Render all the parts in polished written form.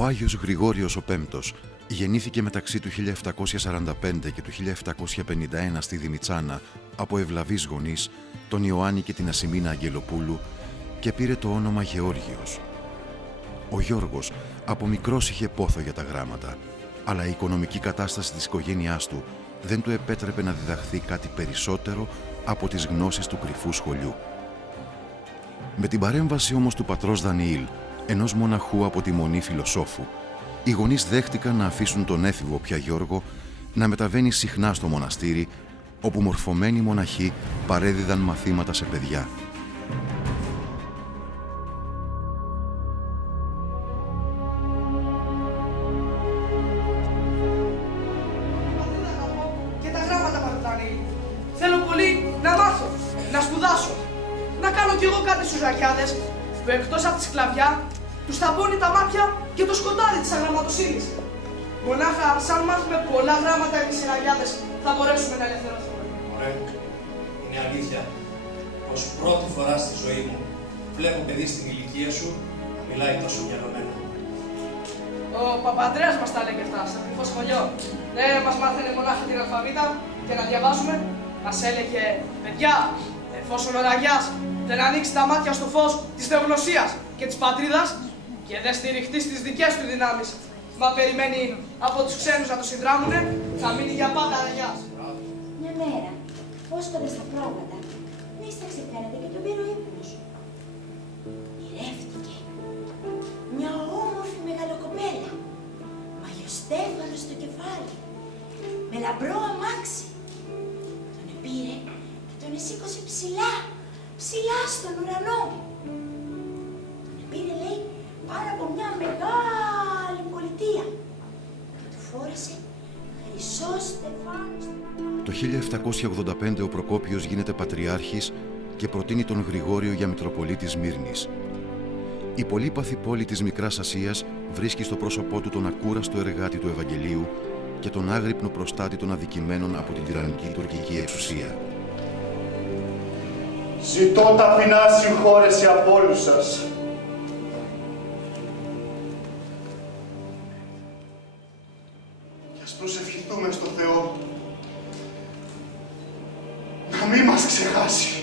Ο Άγιος Γρηγόριος ο Πέμπτος γεννήθηκε μεταξύ του 1745 και του 1751 στη Δημητσάνα από ευλαβείς γονείς, τον Ιωάννη και την Ασημίνα Αγγελοπούλου, και πήρε το όνομα Γεώργιος. Ο Γιώργος από μικρός είχε πόθο για τα γράμματα, αλλά η οικονομική κατάσταση της οικογένειάς του δεν του επέτρεπε να διδαχθεί κάτι περισσότερο από τις γνώσεις του κρυφού σχολείου. Με την παρέμβαση όμως του πατρός Δανιήλ, ενός μοναχού από τη Μονή Φιλοσόφου, οι γονείς δέχτηκαν να αφήσουν τον έφηβο πια Γιώργο να μεταβαίνει συχνά στο μοναστήρι, όπου μορφωμένοι μοναχοί παρέδιδαν μαθήματα σε παιδιά. Και τα γράμματα, πατράνη. Θέλω πολύ να μάθω, να σπουδάσω, να κάνω κι εγώ κάτι στους ραγιάδες που εκτός από τη σκλαβιά τους ταμπώνει τα μάτια και το σκοτάδι της αγραμματοσύνης. Μονάχα σαν μάθουμε πολλά γράμματα εμείς οι ραγιάδες θα μπορέσουμε να ελευθερωθούμε. Ωραία. Είναι αλήθεια πως πρώτη φορά στη ζωή μου βλέπω παιδί στην ηλικία σου να μιλάει τόσο μυαλωμένο. Ο Παπαντρέας μας τα έλεγε αυτά, σε κρυφό σχολείο. Δεν μας μάθαινε μονάχα την αλφαβήτα και να διαβάζουμε. Μας έλεγε, παιδιά, εφόσον ο ραγιάς δεν ανοίξει τα μάτια στο φως της θεογνωσίας και της πατρίδας και δεν στηριχτεί στις δικές του δυνάμεις, μα περιμένει από τους ξένους να το συνδράμουνε, θα μείνει για πάντα ραγιάς. Μια μέρα, βόσκοντας τα πρόβατα, με έσταξε φαίνεται και τον πήρε ο ύπνος. Ηρεύτηκε. Μια όμορφη μεγαλοκοπέλα, μαγιοστέφανο στο κεφάλι, με λαμπρό αμάξι. Τον επήρε και τον εσήκωσε ψηλά, ψηλά στον ουρανό. Τον επήρε, λέει, πάνω από μια μεγάλη πολιτεία και του φόρεσε χρυσό στεφάνο. Το 1785 ο Προκόπιος γίνεται πατριάρχης και προτείνει τον Γρηγόριο για Μητροπολίτη Σμύρνης. Η πολύπαθη πόλη της Μικράς Ασίας βρίσκει στο πρόσωπό του τον ακούραστο εργάτη του Ευαγγελίου και τον άγρυπνο προστάτη των αδικημένων από την τυραννική τουρκική εξουσία. Ζητώ ταπεινά συγχώρεση από όλους σας. Και ας προσευχηθούμε στο Θεό να μην μας ξεχάσει.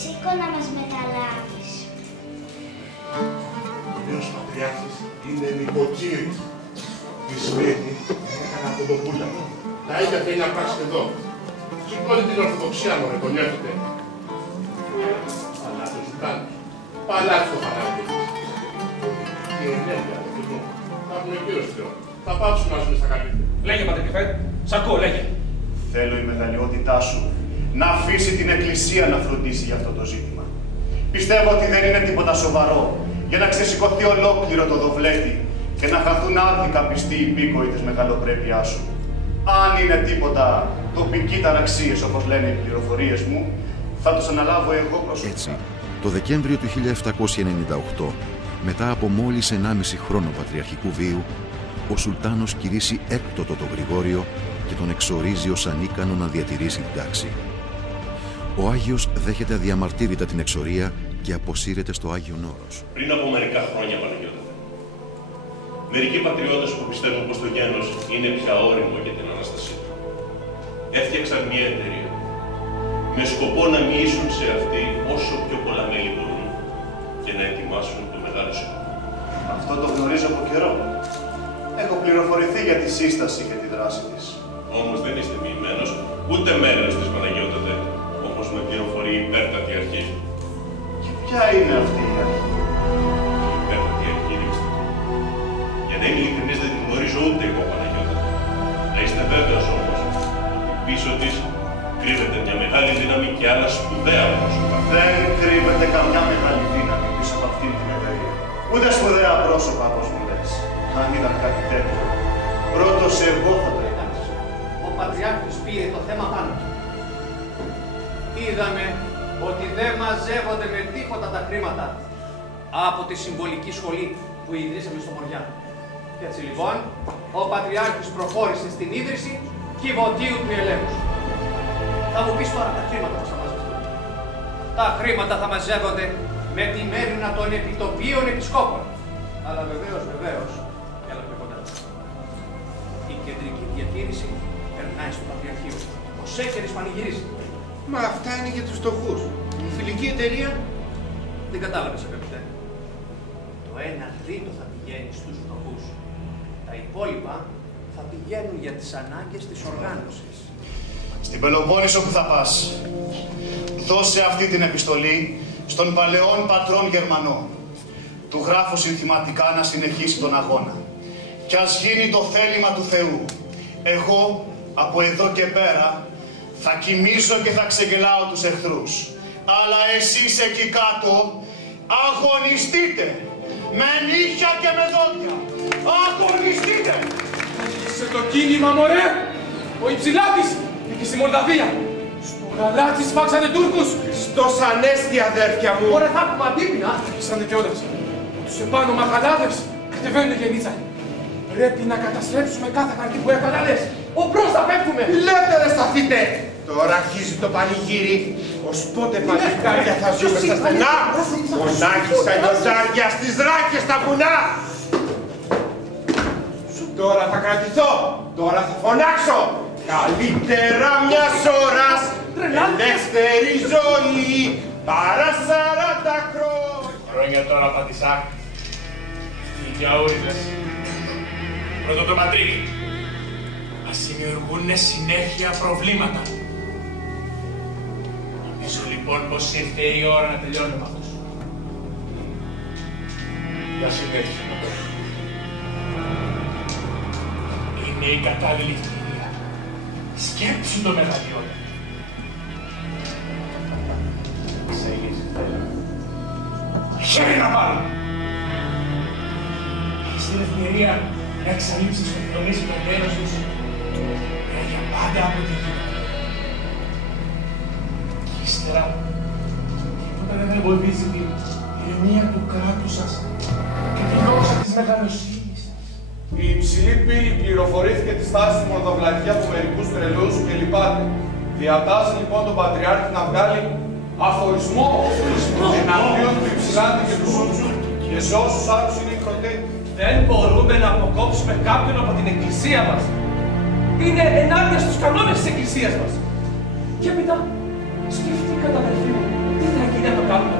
Σήκω να μας μεταλάβεις. Ο νέος πατριάρχης είναι νοικοκύρη. Τη Σμύρνη έκανα κοντοπούλα. Τα ίδια θέλει να πράξει εδώ. Σηκώνει την Ορθοδοξία μου, με τον έρχεται. Παλάτι ο Ζουτάνος. Παλάτι το παράδειγμα. Η ενέργεια από εδώ. Θα έχουν ο κύριος Θεό. Θα πάψουν να ζουν στα καλύτερα. Λέγε, πατρικεφέ. Σακώ, λέγε. Θέλω η μεγαλειότητά σου να αφήσει την Εκκλησία να φροντίσει για αυτό το ζήτημα. Πιστεύω ότι δεν είναι τίποτα σοβαρό για να ξεσηκωθεί ολόκληρο το δοβλέτη και να χαθούν άδικα πιστοί υπήκοοι της μεγαλοπρέπειάς σου. Αν είναι τίποτα τοπικοί ταραξίες, όπως λένε οι πληροφορίες μου, θα τους αναλάβω εγώ προσωπικά. Έτσι, το Δεκέμβριο του 1798, μετά από μόλις 1,5 χρόνο πατριαρχικού βίου, ο Σουλτάνος κηρύσσει έκτοτο τον Γρηγόριο και τον εξορίζει ως ανίκανο να διατηρήσει την τάξη. Ο Άγιος δέχεται αδιαμαρτύρητα την εξορία και αποσύρεται στο Άγιον Όρος. Πριν από μερικά χρόνια, Παναγιώτα, μερικοί πατριώτες που πιστεύουν πως το γένος είναι πια όριμο για την Ανάστασή του, έφτιαξαν μια εταιρεία με σκοπό να μοιήσουν σε αυτή όσο πιο πολλά μέλη μπορούν και να ετοιμάσουν το μεγάλο σύμπαν. Αυτό το γνωρίζω από καιρό. Έχω πληροφορηθεί για τη σύσταση και τη δράση της. Όμως δεν είστε μοιημένος ούτε μέλος της, Παναγιώτα, όπως με πληροφορεί η υπέρτατη αρχή. Και ποια είναι αυτή η αρχή? Η υπέρτατη αρχή, ρίξτε. Για να είμαι ειλικρινής, δεν την γνωρίζω ούτε εγώ, Παναγιώτα. Να είστε βέβαιος όμως ότι πίσω της κρύβεται μια μεγάλη δύναμη και άλλα σπουδαία πρόσωπα. Δεν κρύβεται καμιά μεγάλη δύναμη πίσω από αυτήν την εταιρεία. Ούτε σπουδαία πρόσωπα, όπως μου λες. Αν ήταν κάτι τέτοιο, πρώτος εγώ θα το έκανα. Ο Πατριάρχης πήρε το θέμα πάνω του. Είδαμε ότι δεν μαζεύονται με τίποτα τα χρήματα. από τη συμβολική σχολή που ιδρύσαμε στο Μοριά. Και έτσι λοιπόν, ο Πατριάρχης προχώρησε στην ίδρυση κυβωτίου του Ελέους. Θα μου πεις τώρα τα χρήματα που θα μαζευτούν. Τα χρήματα θα μαζεύονται με την έρευνα των επιτοπίων επισκόπων. Αλλά βεβαίως, έλα πιο κοντά. Η κεντρική διαχείριση περνάει στο Πατριαρχείο. Ο Σέκερης πανηγυρίζει. Μα αυτά είναι για τους φτωχούς. Η φιλική εταιρεία. Δεν κατάλαβες, αγαπητέ. Το 1/3 θα πηγαίνει στους φτωχούς. Τα υπόλοιπα θα πηγαίνουν για τις ανάγκες της οργάνωσης. Στην Πελοπόννησο που θα πας, δώσε αυτή την επιστολή στον παλαιόν πατρόν Γερμανό. Του γράφω συνθηματικά να συνεχίσει τον αγώνα. Κι ας γίνει το θέλημα του Θεού. Εγώ, από εδώ και πέρα, θα κοιμήσω και θα ξεγελάω τους εχθρούς. Αλλά εσείς εκεί κάτω, αγωνιστείτε! Με νύχια και με δόντια! Αγωνιστείτε! Σε το κίνημα, μωρέ! Ο Υψηλάτης και στη Μολδαβία! Στο Γαλάτσι σφάξανε Τούρκους! Στο Σανέστη, αδέρφια μου! Ωραία, θα έχουμε αντίπεινα! Ήρθανε κιόλας. Τους επάνω μαχαλάδες κατεβαίνουν γεννήτσα. Πρέπει να καταστρέψουμε κάθε χαρτί που έφαγαλες. Οπρός θα πέφτουμε! Λέτε ρε σταθείτε! Τώρα αρχίζει το πανηγύρι. Ως πότε παλικάρια θα ζούμε στα στενά. Μονάχοι στα λιοντάρια, στις ράκες, στα βουνά. Τώρα θα κρατηθώ. Τώρα θα φωνάξω. Καλύτερα μιας ώρας ελεύθερη ζωή παρά 40 χρόνια. Χρόνια τώρα, Πατησάκ. Οι γιαούριδες. Πρώτο το Πατρίκι. Μας δημιουργούν συνέχεια προβλήματα. Νομίζω λοιπόν πως ήρθε η ώρα να τελειώνουμε με αυτούς. Για συνέχεια, πατέρα. Είναι η κατάλληλη ευκαιρία. Σκέψου το μεγαλειότερο. Ξέλιζε, θέλω. Χέρι να πάρω! Έχεις την ευκαιρία να εξαλείψεις το φρονίσι των γέρος τους για πάντα από τη γη. Και ύστερα, τίποτα δεν εμποδίζει την ηρεμία του κράτους σας και τη δόξα της μεγαλοσύνης σας. Η υψηλή πύλη πληροφορήθηκε τη στάση στη Μορδοβλακία από μερικούς τρελούς και λυπάται. Διατάσσει λοιπόν τον Πατριάρχη να βγάλει αφορισμό εναντίον του Υψηλάτη και του Σούτσου και σε όσους άλλους είναι εκκροτέοι. Δεν μπορούμε να αποκόψουμε κάποιον από την Εκκλησία μας. Είναι ενάντια στους κανόνες της Εκκλησίας μας. Και μετά, σκεφτήκατε αδελφοί μου, τι θα γίνει να το κάνουμε.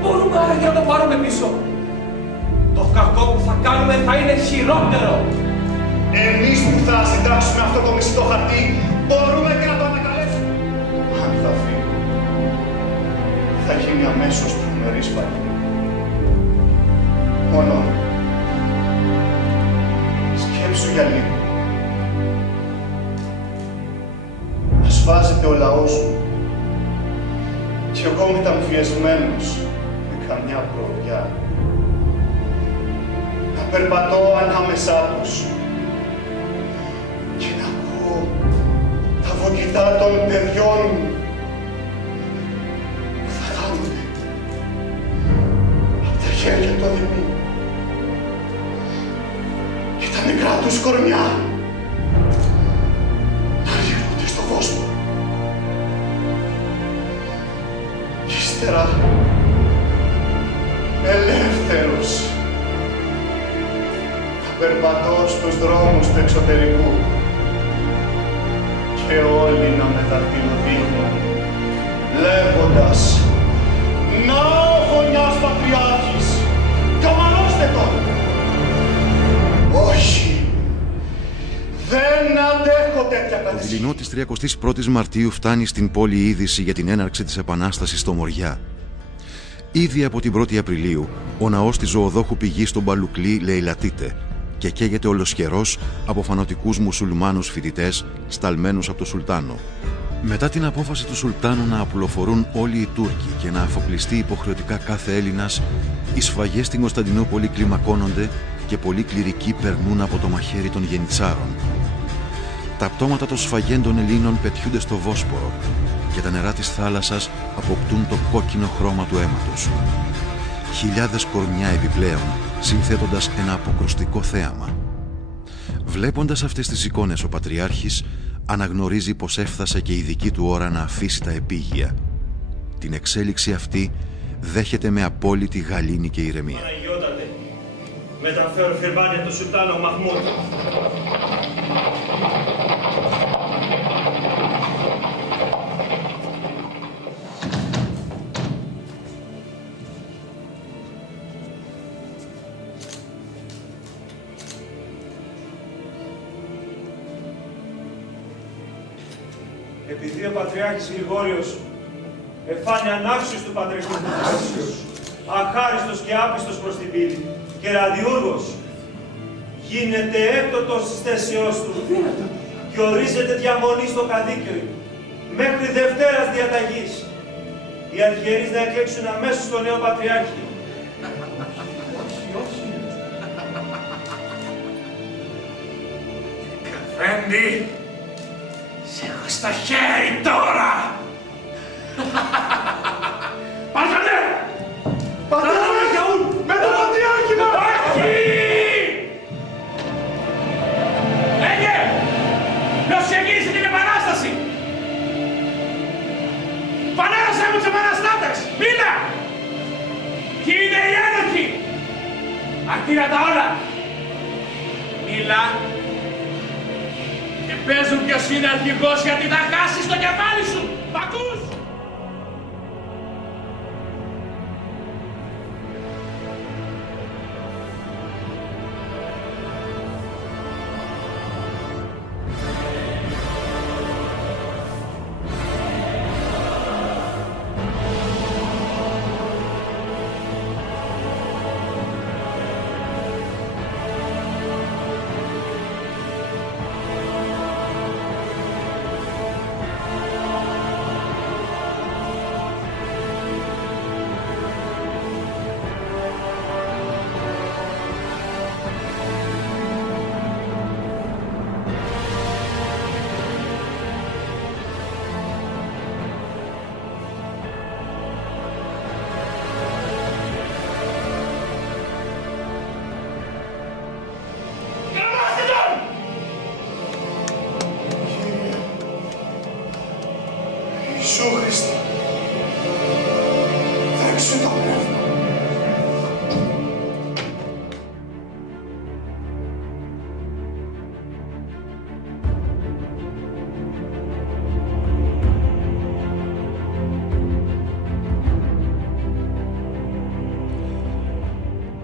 Μπορούμε άραγε να το πάρουμε πίσω. Το κακό που θα κάνουμε θα είναι χειρότερο. Εμείς που θα συντάξουμε αυτό το μισθό χαρτί, μπορούμε και να το ανακαλέσουμε. Αν θα φύγει, θα γίνει αμέσως τρομερή σφαγή. Μόνο, σκέψου για λίγο. Ασφάζεται ο λαός σου και εγώ μεταμφιεσμένος με καμιά προβιά. Να περπατώ ανάμεσά τους και να ακούω τα βογγητά των παιδιών μου που θα χάνονται από τα χέρια του αδελφού και τα νεκρά τους κορμιά να ρίχνονται στο Βόσπορο. Και ύστερα ελεύθερος περπατώ στους δρόμους του εξωτερικού και όλοι να μεταδίδουν λέγοντας «Να ο Φωνιάς Πατριάρχης, καμαρώστε τον!» Όχι! Δεν αντέχω τέτοια Το κατασκευή. δειλινό της 31ης Μαρτίου φτάνει στην πόλη η είδηση για την έναρξη της Επανάστασης στο Μοριά. Ήδη από την 1η Απριλίου, ο ναός της Ζωοδόχου Πηγής στον Παλουκλή λαιλατείται και καίγεται ολοσχερός από φανατικούς μουσουλμάνους φοιτητές σταλμένους από το Σουλτάνο. Μετά την απόφαση του Σουλτάνου να απολοφορούν όλοι οι Τούρκοι και να αφοπλιστεί υποχρεωτικά κάθε Έλληνας, οι σφαγές στην Κωνσταντινούπολη κλιμακώνονται και πολλοί κληρικοί περνούν από το μαχαίρι των γενιτσάρων. Τα πτώματα των σφαγέντων Ελλήνων πετιούνται στο Βόσπορο και τα νερά της θάλασσας αποκτούν το κόκκινο χρώμα του αίματος. χιλιάδες κορμιά επιπλέον, συνθέτοντας ένα αποκρουστικό θέαμα. Βλέποντας αυτές τις εικόνες, ο Πατριάρχης αναγνωρίζει πως έφτασε και η δική του ώρα να αφήσει τα επίγεια. Την εξέλιξη αυτή δέχεται με απόλυτη γαλήνη και ηρεμία. Παναγιώτατε, μεταφέρω φιρμάνια του Σουλτάνο Μαχμούδ. Επειδή ο Πατριάρχης Γρηγόριος εφάνει ανάξιος του πατρικού του, αχάριστος και άπιστος προς την πύλη και ραδιούργος, γίνεται έκτοτος της θέσεώς του και ορίζεται διαμονή στο καδίκιο μέχρι Δευτέρας διαταγής. Οι αρχιερείς να εκλέξουν αμέσως τον νέο Πατριάρχη. Αφέντη, σε έχω στα χέρι τώρα! Πάτρανε! Πάτρανε! Με τον Πατριάρχη μας! Όχι! Λέγε! Ποιος ξεκίνησε την Επανάσταση! Φανέρωσέ μου τους επαναστάτες! Μίλα! Ποιοι είναι οι ένοχοι! Αρτήρα τα όλα! Μίλα! Και παίζουν ποιος είναι αρχηγός γιατί θα χάσεις το κεφάλι σου! Μ' ακούς?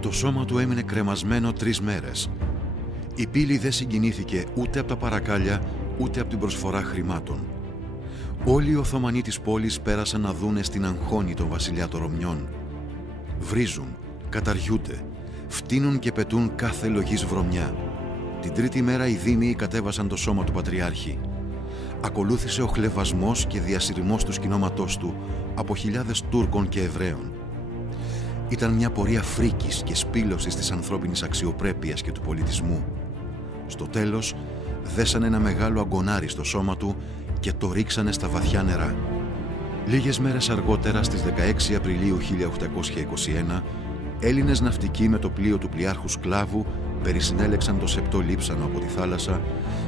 Το σώμα του έμεινε κρεμασμένο 3 μέρες. Η πύλη δεν συγκινήθηκε ούτε από τα παρακάλια, ούτε από την προσφορά χρημάτων. Όλοι οι Οθωμανοί της πόλης πέρασαν να δούνε στην αγχώνη τον βασιλιά των Ρωμιών. Βρίζουν, καταργιούνται, φτύνουν και πετούν κάθε λογής βρωμιά. Την 3η μέρα οι δήμοι κατέβασαν το σώμα του Πατριάρχη. Ακολούθησε ο χλευασμός και διασυρμός του σκηνώματός του από χιλιάδες Τούρκων και Εβραίων. Ήταν μια πορεία φρίκης και σπήλωσης της ανθρώπινης αξιοπρέπειας και του πολιτισμού. Στο τέλος, δέσανε ένα μεγάλο αγκονάρι στο σώμα του και το ρίξανε στα βαθιά νερά. Λίγες μέρες αργότερα, στις 16 Απριλίου 1821, Έλληνες ναυτικοί με το πλοίο του πλοιάρχου Σκλάβου περισυνέλεξαν το σεπτό λείψανο από τη θάλασσα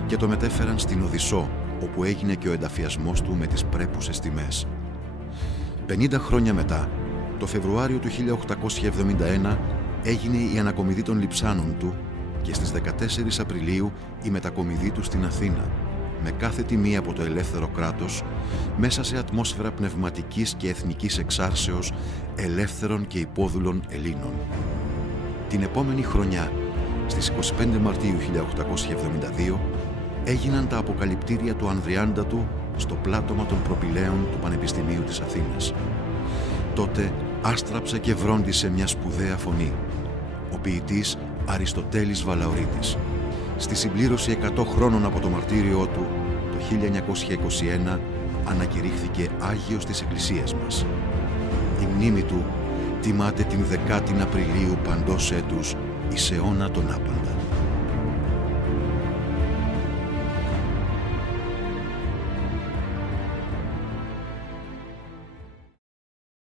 και το μετέφεραν στην Οδυσσό, όπου έγινε και ο ενταφιασμός του με τις πρέπουσες τιμές. 50 χρόνια μετά, το Φεβρουάριο του 1871, έγινε η ανακομιδή των λειψάνων του και στις 14 Απριλίου η μετακομιδή του στην Αθήνα, με κάθε τιμή από το ελεύθερο κράτος, μέσα σε ατμόσφαιρα πνευματικής και εθνικής εξάρσεως ελεύθερων και υπόδουλων Ελλήνων. Την επόμενη χρονιά, στις 25 Μαρτίου 1872, έγιναν τα αποκαλυπτήρια του Ανδριάντατου στο πλάτωμα των προπηλαίων του Πανεπιστημίου της Αθήνας. Τότε άστραψε και βρόντισε μια σπουδαία φωνή, ο ποιητής Αριστοτέλης Βαλαωρίτης. Στη συμπλήρωση 100 χρόνων από το μαρτύριό του, το 1921 ανακηρύχθηκε Άγιος της Εκκλησίας μας. Η μνήμη του τιμάται την 10η Απριλίου παντός έτους εις αιώνα τον άπαντα.